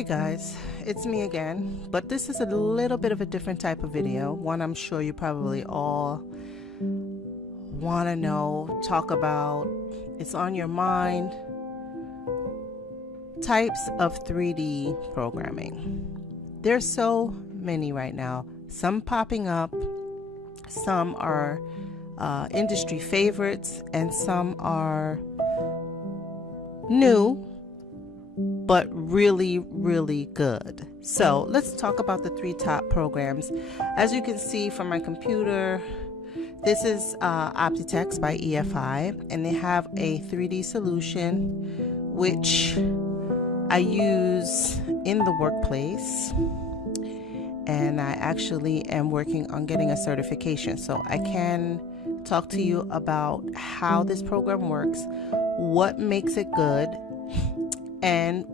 Hey guys, it's me again, but this is a little bit of a different type of video, one I'm sure you probably all want to know, talk about, it's on your mind. Types of 3D programming. There's so many right now, some popping up, some are industry favorites, and some are new but really good. So let's talk about the three top programs. As you can see from my computer, this is Optitex by EFI, and they have a 3D solution which I use in the workplace, and I actually am working on getting a certification, so I can talk to you about how this program works, what makes it good, and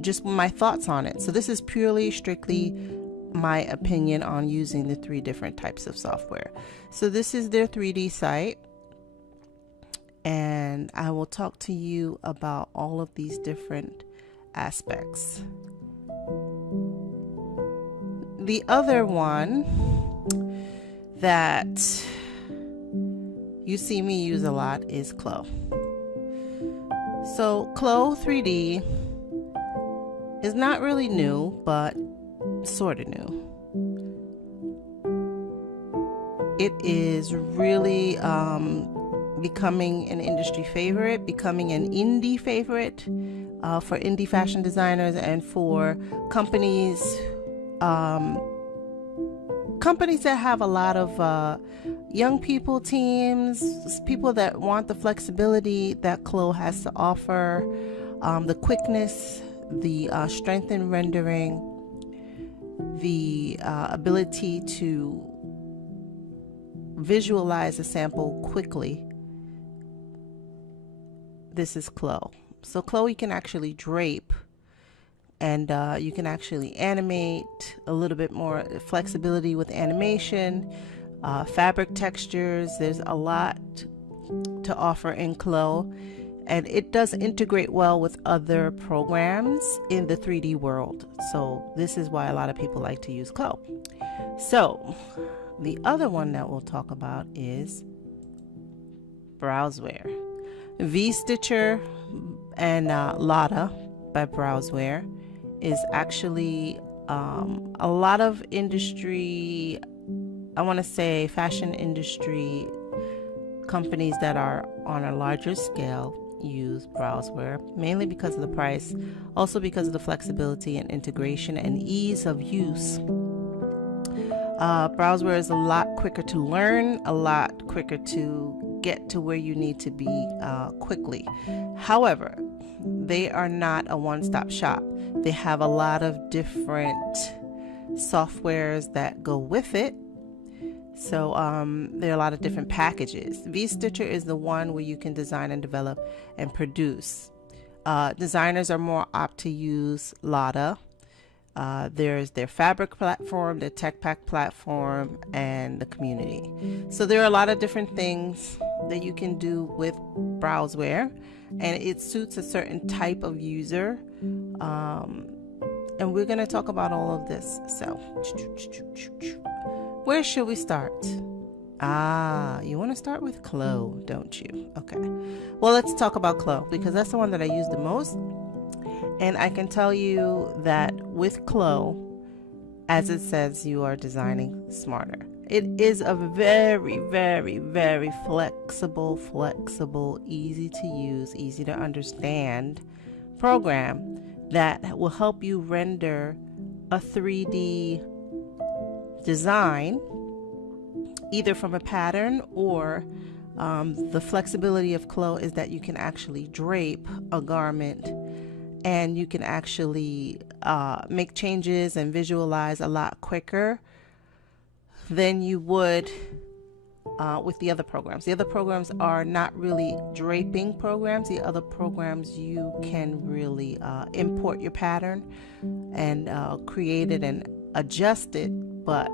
just my thoughts on it. So this is purely strictly my opinion on using the three different types of software. So this is their 3D site, and I will talk to you about all of these different aspects. The other one that you see me use a lot is Clo. So Clo 3D is not really new, but sort of new. It is really becoming an industry favorite, becoming an indie favorite for indie fashion designers and for companies that have a lot of young people, teams, people that want the flexibility that Clo has to offer, the quickness, the strength in rendering, the ability to visualize a sample quickly. This is Clo. So Clo, you can actually drape, and you can actually animate, a little bit more flexibility with animation, fabric textures. There's a lot to offer in Clo, and it does integrate well with other programs in the 3D world. So this is why a lot of people like to use Clo. So the other one that we'll talk about is Browzwear. VStitcher and Lotta by Browzwear is actually a lot of industry, I want to say fashion industry companies that are on a larger scale use Browzwear, mainly because of the price, also because of the flexibility and integration and ease of use. Browzwear is a lot quicker to learn, a lot quicker to get to where you need to be quickly. However, they are not a one-stop shop. They have a lot of different softwares that go with it. So there are a lot of different packages. VStitcher is the one where you can design and develop and produce. Designers are more apt to use Lotta. There's their fabric platform, their tech pack platform, and the community. So there are a lot of different things that you can do with Browzwear, and it suits a certain type of user. And we're going to talk about all of this. So where should we start? You want to start with Clo, don't you? Okay. Well, let's talk about Clo, because that's the one that I use the most. And I can tell you that with Clo, as it says, you are designing smarter. It is a very flexible, easy to use, easy to understand program that will help you render a 3D design, either from a pattern or the flexibility of Clo is that you can actually drape a garment, and you can actually make changes and visualize a lot quicker than you would with the other programs. The other programs are not really draping programs. The other programs, you can really import your pattern and create it and adjust it, but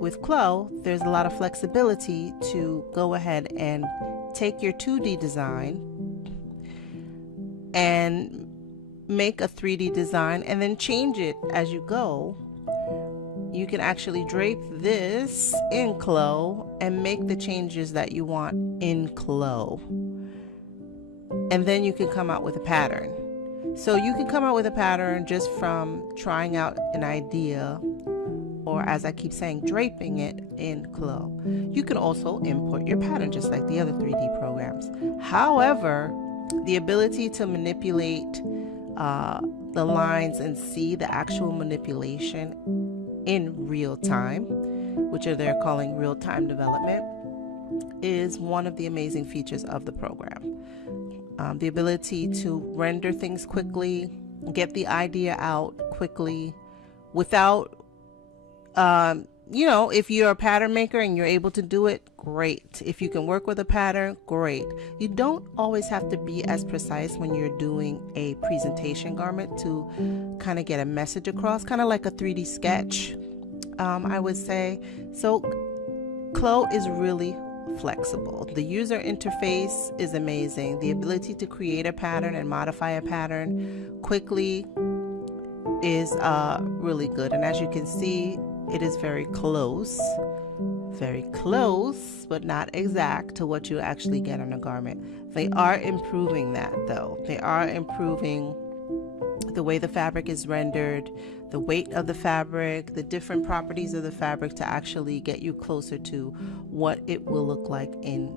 with Clo, there's a lot of flexibility to go ahead and take your 2D design and make a 3D design and then change it as you go, you can actually drape this in Clo and make the changes that you want in Clo. And then you can come out with a pattern. So you can come out with a pattern just from trying out an idea, or as I keep saying, draping it in Clo. You can also import your pattern just like the other 3D programs. However, the ability to manipulate the lines and see the actual manipulation in real time, which they're calling real-time development, is one of the amazing features of the program. The ability to render things quickly, get the idea out quickly without if you're a pattern maker and you're able to do it, great. If you can work with a pattern, great. You don't always have to be as precise when you're doing a presentation garment to kind of get a message across, kind of like a 3D sketch, I would say. So Clo is really flexible. The user interface is amazing. The ability to create a pattern and modify a pattern quickly is really good. And as you can see, it is very close, but not exact to what you actually get on a garment. They are improving that though. They are improving the way the fabric is rendered, the weight of the fabric, the different properties of the fabric to actually get you closer to what it will look like in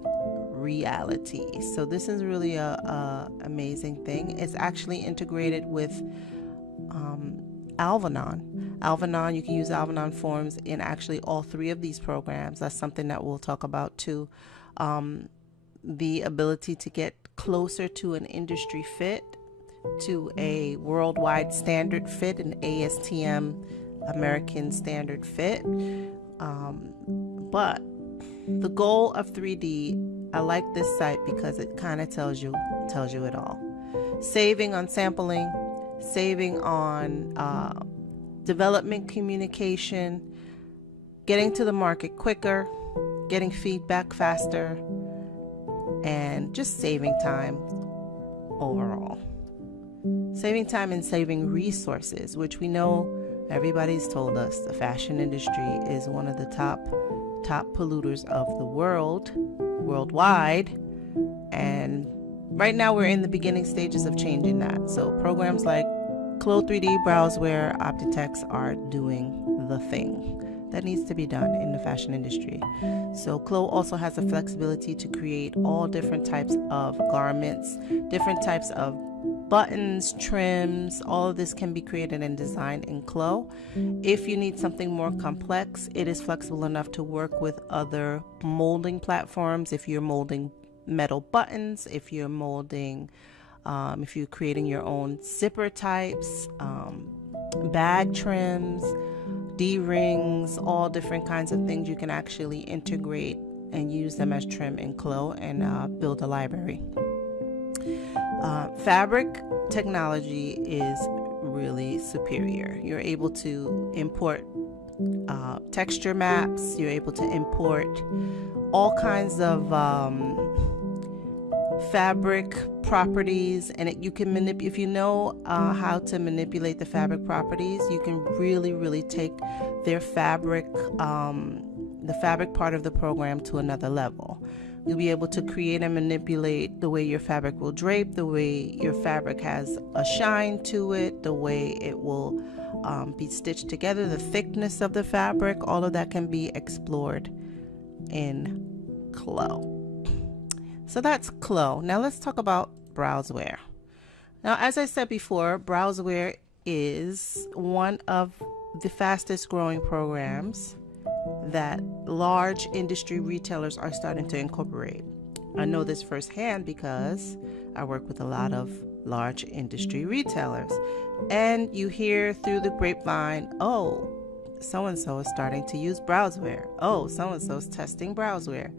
reality. So this is really a amazing thing. It's actually integrated with Alvanon. You can use Alvanon forms in actually all three of these programs. That's something that we'll talk about too. The ability to get closer to an industry fit, to a worldwide standard fit, an ASTM American standard fit. But the goal of 3D, I like this site because it kind of tells you it all. Saving on sampling, saving on development communication, getting to the market quicker, getting feedback faster, and just saving time overall. Saving time and saving resources, which we know everybody's told us the fashion industry is one of the top polluters of the worldwide, and right now we're in the beginning stages of changing that. So programs like Clo 3D, Browzwear, Optitex are doing the thing that needs to be done in the fashion industry. So Clo also has the flexibility to create all different types of garments, different types of buttons, trims. All of this can be created and designed in Clo. If you need something more complex, it is flexible enough to work with other molding platforms. If you're molding metal buttons, if you're molding if you're creating your own zipper types, bag trims, D-rings, all different kinds of things, you can actually integrate and use them as trim in Clo and build a library. Fabric technology is really superior. You're able to import texture maps. You're able to import all kinds of fabric properties, and you can manipulate. If you know how to manipulate the fabric properties, you can really take their fabric, the fabric part of the program, to another level. You'll be able to create and manipulate the way your fabric will drape, the way your fabric has a shine to it, the way it will be stitched together, the thickness of the fabric. All of that can be explored in Clo. So that's Clo. Now let's talk about Browzwear. Now, as I said before, Browzwear is one of the fastest growing programs that large industry retailers are starting to incorporate. I know this firsthand because I work with a lot of large industry retailers, and you hear through the grapevine, oh, so-and-so is starting to use Browzwear. Oh, so-and-so is testing Browzwear.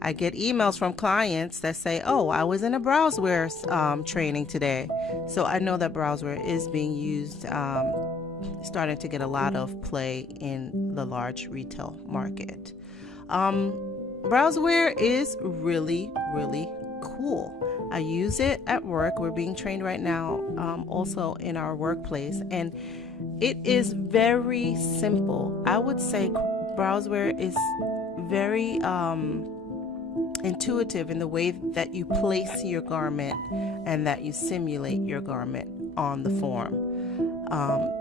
I get emails from clients that say, oh, I was in a Browzwear training today. So I know that Browzwear is being used, starting to get a lot of play in the large retail market. Browzwear is really cool. I use it at work. We're being trained right now, also in our workplace, and it is very simple. I would say Browzwear is very intuitive in the way that you place your garment and that you simulate your garment on the form.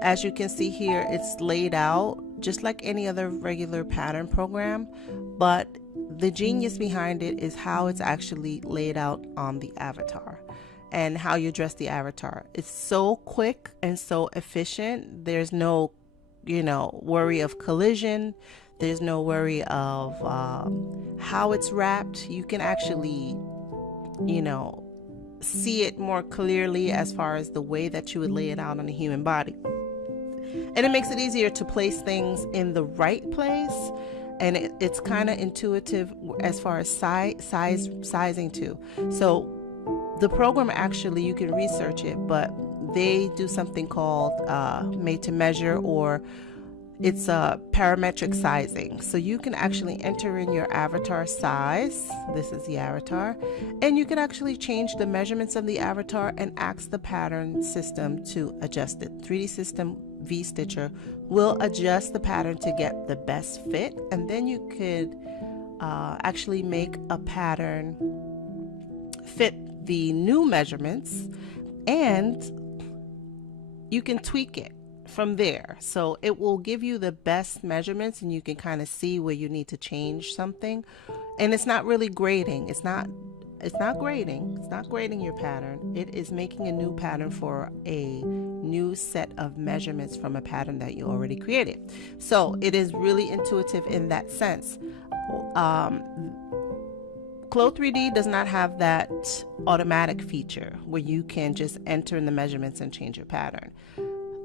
As you can see here, it's laid out just like any other regular pattern program, but the genius behind it is how it's actually laid out on the avatar and how you dress the avatar. It's so quick and so efficient. There's no, worry of collision. There's no worry of how it's wrapped. You can actually, see it more clearly as far as the way that you would lay it out on a human body. And it makes it easier to place things in the right place. And it's kind of intuitive as far as sizing too. So the program, actually, you can research it, but they do something called made to measure, or it's a parametric sizing. So you can actually enter in your avatar size. This is the avatar. And you can actually change the measurements of the avatar and ask the pattern system to adjust it. 3D system VStitcher will adjust the pattern to get the best fit. And then you could actually make a pattern fit the new measurements, and you can tweak it from there. So it will give you the best measurements, and you can kind of see where you need to change something. And it's not really grading. It's not grading. It's not grading your pattern. It is making a new pattern for a new set of measurements from a pattern that you already created. So it is really intuitive in that sense. Clo 3D does not have that automatic feature where you can just enter in the measurements and change your pattern.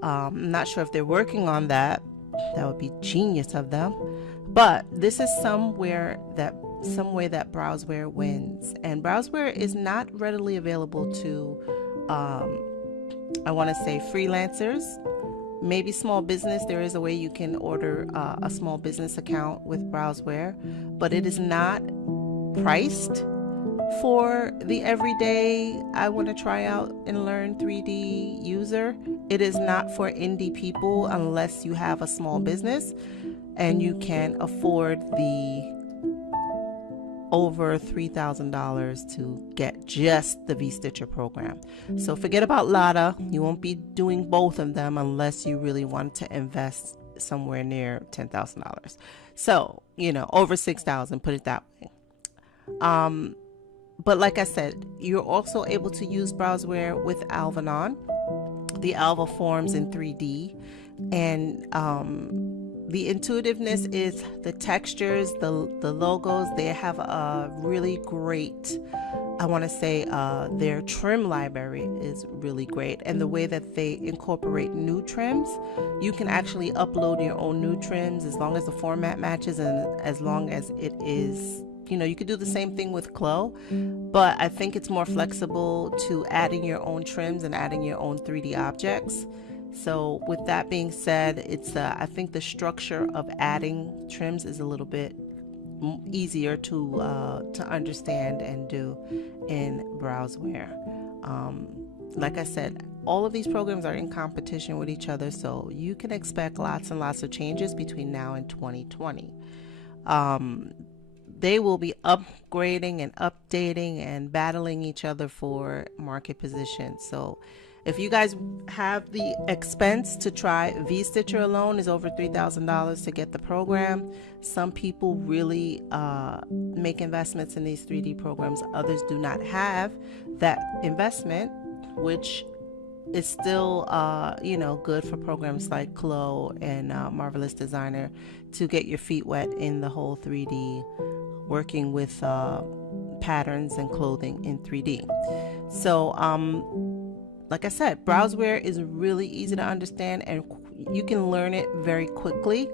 I'm not sure if they're working on that. That would be genius of them. But this is some way that Browzwear wins. And Browzwear is not readily available to, I want to say, freelancers. Maybe small business. There is a way you can order a small business account with Browzwear, but it is not priced for the everyday I want to try out and learn 3D user. It is not for indie people unless you have a small business and you can afford the over $3,000 to get just the VStitcher program. So forget about Lada. You won't be doing both of them unless you really want to invest somewhere near $10,000. So, over $6,000, put it that way. But like I said, you're also able to use Browzwear with Alvanon, the Alva forms in 3D. And the intuitiveness is the textures, the logos. They have a really great, I want to say, their trim library is really great. And the way that they incorporate new trims, you can actually upload your own new trims as long as the format matches and as long as it is, you could do the same thing with Clo, but I think it's more flexible to adding your own trims and adding your own 3D objects. So with that being said, it's I think the structure of adding trims is a little bit easier to understand and do in Browzwear. Like I said, all of these programs are in competition with each other, so you can expect lots and lots of changes between now and 2020. They will be upgrading and updating and battling each other for market position. So if you guys have the expense to try, VStitcher alone is over $3,000 to get the program. Some people really make investments in these 3D programs. Others do not have that investment, which is still good for programs like Clo and Marvelous Designer to get your feet wet in the whole 3D, working with patterns and clothing in 3D. So like I said, Browzwear is really easy to understand, and you can learn it very quickly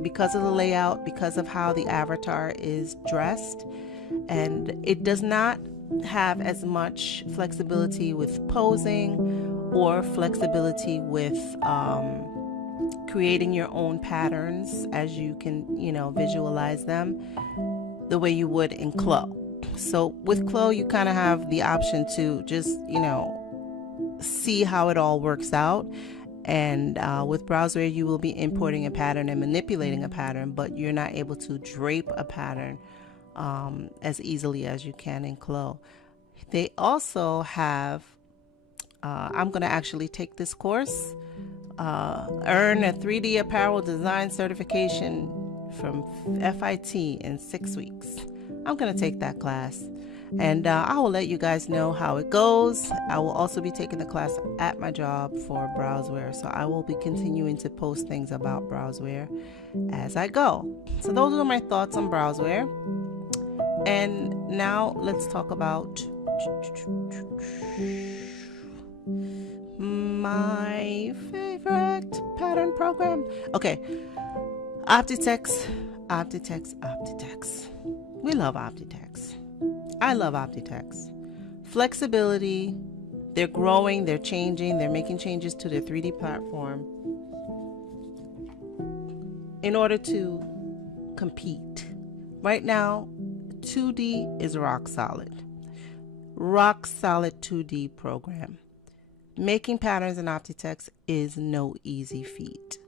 because of the layout, because of how the avatar is dressed. And it does not have as much flexibility with posing or flexibility with creating your own patterns as you can, visualize them the way you would in Clo. So with Clo, you kind of have the option to just, see how it all works out. And with Browzwear, you will be importing a pattern and manipulating a pattern, but you're not able to drape a pattern as easily as you can in Clo. They also have, I'm going to actually take this course, earn a 3D apparel design certification from FIT in 6 weeks. I'm going to take that class, and I will let you guys know how it goes. I will also be taking the class at my job for Browzwear, so I will be continuing to post things about Browzwear as I go. So those are my thoughts on Browzwear. And now let's talk about my favorite pattern program. Okay, Optitex. We love Optitex. I love Optitex. Flexibility. They're growing, they're changing, they're making changes to their 3D platform in order to compete. Right now, 2D is rock solid. Rock solid 2D program. Making patterns in Optitex is no easy feat.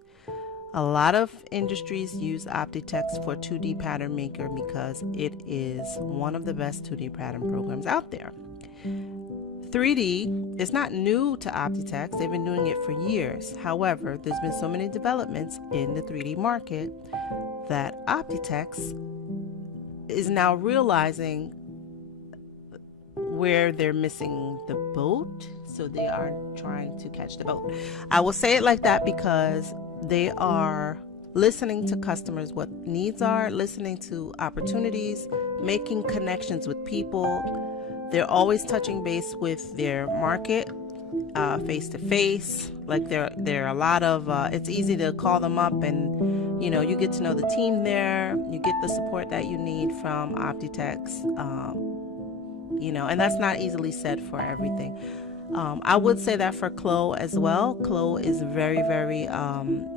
A lot of industries use Optitex for 2D pattern maker because it is one of the best 2D pattern programs out there. 3D is not new to Optitex. They've been doing it for years. However, there's been so many developments in the 3D market that Optitex is now realizing where they're missing the boat, so they are trying to catch the boat. I will say it like that because they are listening to customers, what needs are, listening to opportunities, making connections with people. They're always touching base with their market, face to face. Like there are a lot of, it's easy to call them up and, you get to know the team there. You get the support that you need from Optitex, and that's not easily said for everything. I would say that for Clo as well. Clo is very, very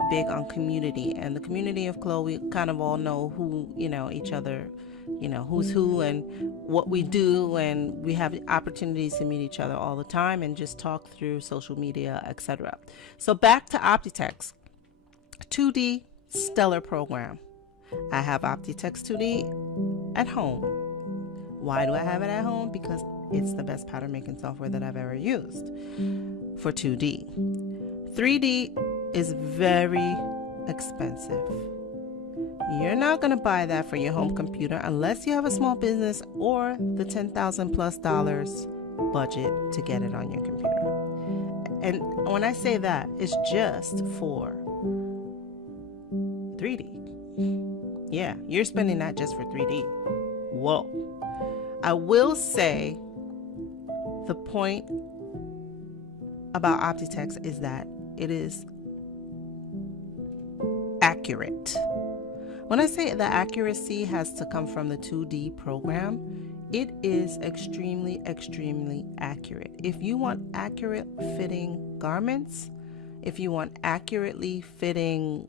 big on community, and the community of Clo, we kind of all know who, each other, who's who and what we do, and we have opportunities to meet each other all the time and just talk through social media, etc. So back to Optitex. 2D stellar program. I have Optitex 2D at home. Why do I have it at home? Because it's the best pattern making software that I've ever used for 2D. 3D is very expensive. You're not going to buy that for your home computer unless you have a small business or the $10,000+ budget to get it on your computer. And when I say that, it's just for 3D. Yeah, you're spending that just for 3D. Whoa. I will say the point about Optitex is that it is accurate. When I say the accuracy has to come from the 2D program, it is extremely, extremely accurate. If you want accurate fitting garments, if you want accurately fitting,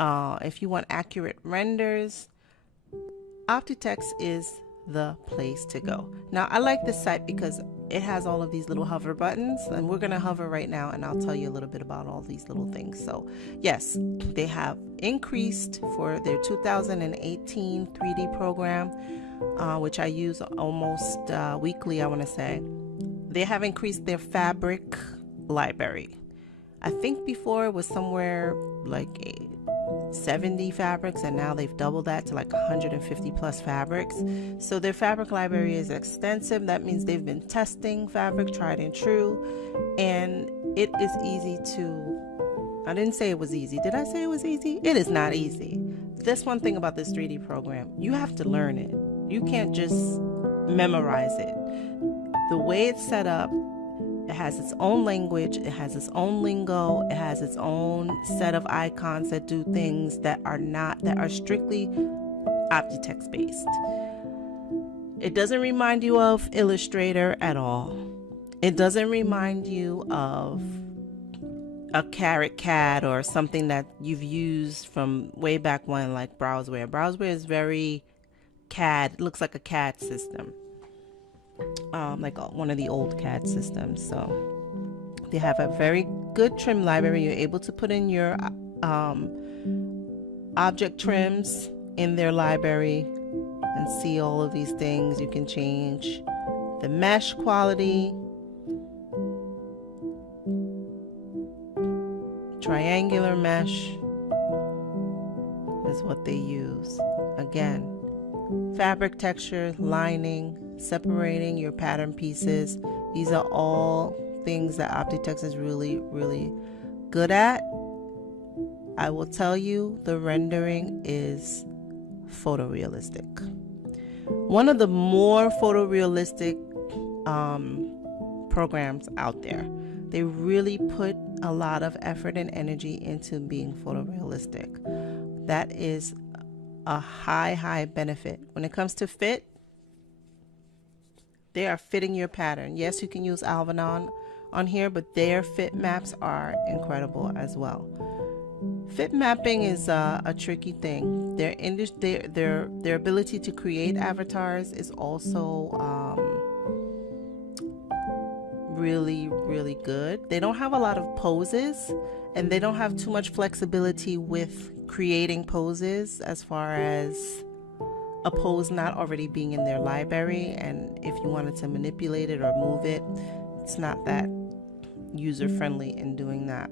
if you want accurate renders, Optitex is the place to go. Now, I like this site because it has all of these little hover buttons, and we're going to hover right now, and I'll tell you a little bit about all these little things. So yes, they have increased for their 2018 3D program, which I use almost weekly, I want to say. They have increased their fabric library. I think before it was somewhere like 70 fabrics, and now they've doubled that to like 150+ fabrics. So their fabric library is extensive. That means they've been testing fabric, tried and true, and it is easy to, I didn't say it was easy. Did I say it was easy? It is not easy. That's one thing about this 3D program. You have to learn it. You can't just memorize it. The way it's set up, it has its own language, it has its own lingo, it has its own set of icons that do things that are strictly Optitex based. It doesn't remind you of Illustrator at all. It doesn't remind you of a Carrot CAD or something that you've used from way back when, like Browzwear. Browzwear is very CAD, it looks like a CAD system. like one of the old CAD systems. So they have a very good trim library. You're able to put in your object trims in their library and see all of these things. You can change the mesh quality, triangular mesh is what they use. Again, fabric texture, lining, separating your pattern pieces. These are all things that Optitex is really, really good at. I will tell you, the rendering is photorealistic. One of the more photorealistic programs out there. They really put a lot of effort and energy into being photorealistic. That is a high benefit. When it comes to fit, they are fitting your pattern. Yes, you can use Alvanon on here, but their fit maps are incredible as well. Fit mapping is a tricky thing. Their ability to create avatars is also really good. They don't have a lot of poses, and they don't have too much flexibility with creating poses as far as a pose not already being in their library, and if you wanted to manipulate it or move it, it's not that user friendly in doing that.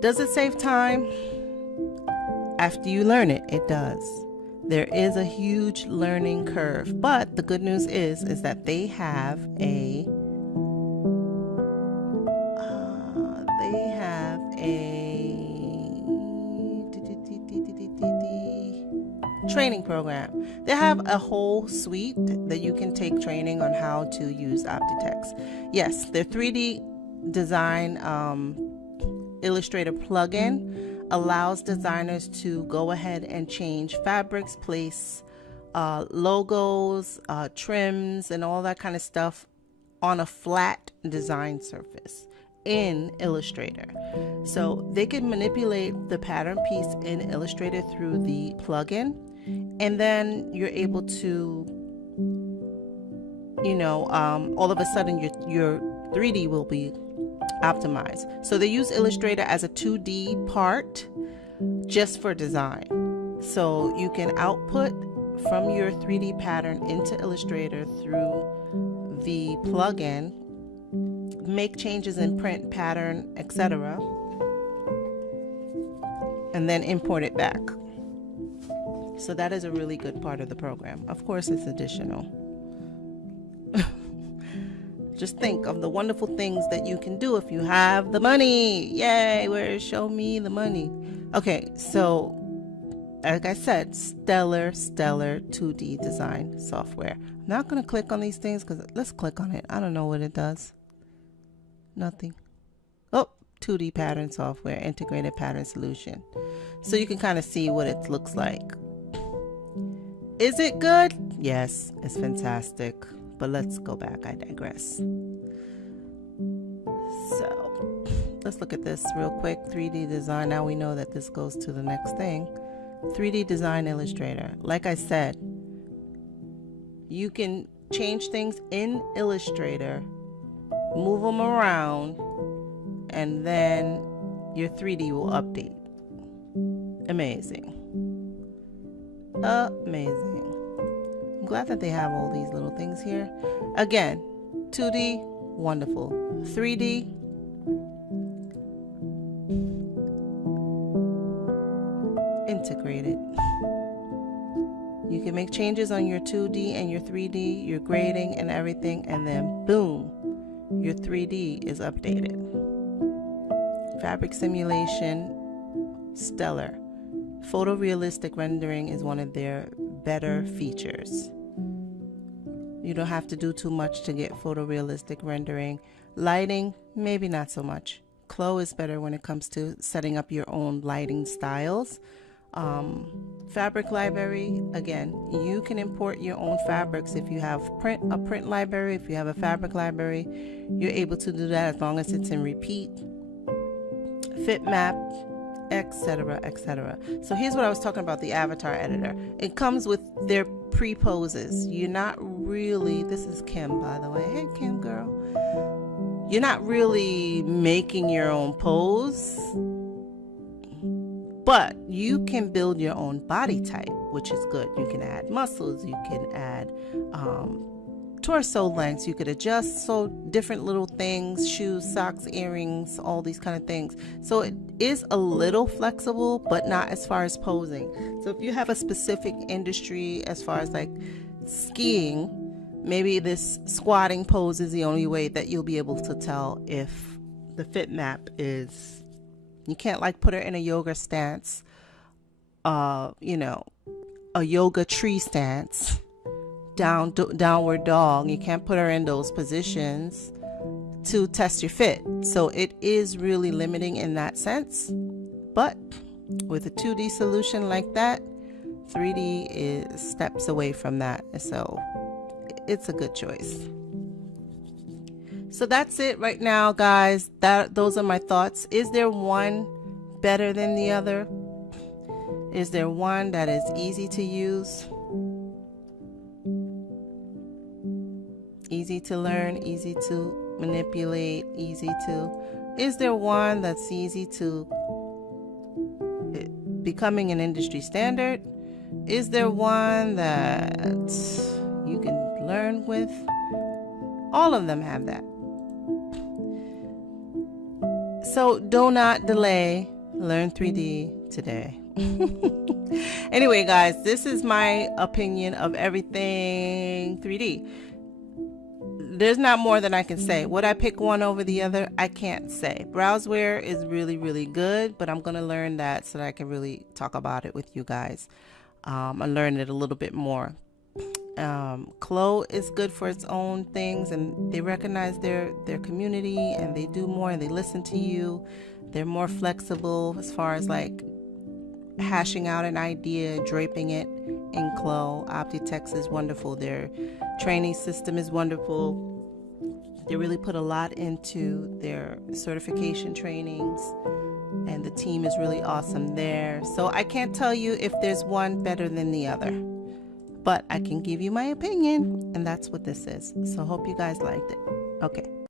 Does it save time? After you learn it, it does. There is a huge learning curve, but the good news is that they have a training program. They have a whole suite that you can take training on how to use Optitex. Yes, their 3D design Illustrator plugin allows designers to go ahead and change fabrics, place logos, trims, and all that kind of stuff on a flat design surface in Illustrator. So they can manipulate the pattern piece in Illustrator through the plugin, and then you're able to, all of a sudden your 3D will be optimized. So they use Illustrator as a 2D part just for design. So you can output from your 3D pattern into Illustrator through the plugin, make changes in print, pattern, etc., and then import it back. So that is a really good part of the program. Of course, it's additional. Just think of the wonderful things that you can do if you have the money. Yay, show me the money. Okay, so like I said, stellar 2D design software. I'm not going to click on these things because let's click on it. I don't know what it does. Nothing. Oh, 2D pattern software, integrated pattern solution. So you can kind of see what it looks like. Is it good? Yes, it's fantastic. But let's go back. I digress. So let's look at this real quick. 3D design. Now we know that this goes to the next thing. 3D design Illustrator. Like I said, you can change things in Illustrator, move them around, and then your 3D will update. Amazing. Amazing. I'm glad that they have all these little things here. Again, 2D, wonderful. 3D, integrated. You can make changes on your 2D and your 3D, your grading and everything, and then boom, your 3D is updated. Fabric simulation, stellar. Photorealistic rendering is one of their better features. You don't have to do too much to get photorealistic rendering. Lighting, maybe not so much. Chloe is better when it comes to setting up your own lighting styles. Fabric library, again, you can import your own fabrics. If you have a print library, if you have a fabric library, you're able to do that as long as it's in repeat. Fit map, etc., etc. So here's what I was talking about, the avatar editor. It comes with their pre-poses. You're not really, this is Kim, by the way. Hey, Kim girl. You're not really making your own pose, but you can build your own body type, which is good. You can add muscles, you can add torso lengths, you could adjust so different little things, shoes, socks, earrings, all these kind of things. So it is a little flexible, but not as far as posing. So if you have a specific industry as far as like skiing, maybe this squatting pose is the only way that you'll be able to tell if the fit map is, you can't like put her in a yoga stance, you know, a yoga tree stance, downward dog. You can't put her in those positions to test your fit. So it is really limiting in that sense. But with a 2D solution like that, 3D is steps away from that. So it's a good choice. So that's it right now, guys. Those are my thoughts. Is there one better than the other? Is there one that is easy to use? Easy to learn, easy to manipulate, easy to... Is there one that's easy to becoming an industry standard? Is there one that you can learn with? All of them have that. So do not delay. Learn 3D today. Anyway, guys, this is my opinion of everything 3D. There's not more than I can say. Would I pick one over the other? I can't say. Browzwear is really, really good, but I'm going to learn that so that I can really talk about it with you guys. I learned it a little bit more. Chloe is good for its own things, and they recognize their community, and they do more, and they listen to you. They're more flexible as far as like hashing out an idea, draping it in Chloe. Optitex is wonderful. Their training system is wonderful. They really put a lot into their certification trainings, and the team is really awesome there. So I can't tell you if there's one better than the other, but I can give you my opinion, and that's what this is. So hope you guys liked it. Okay.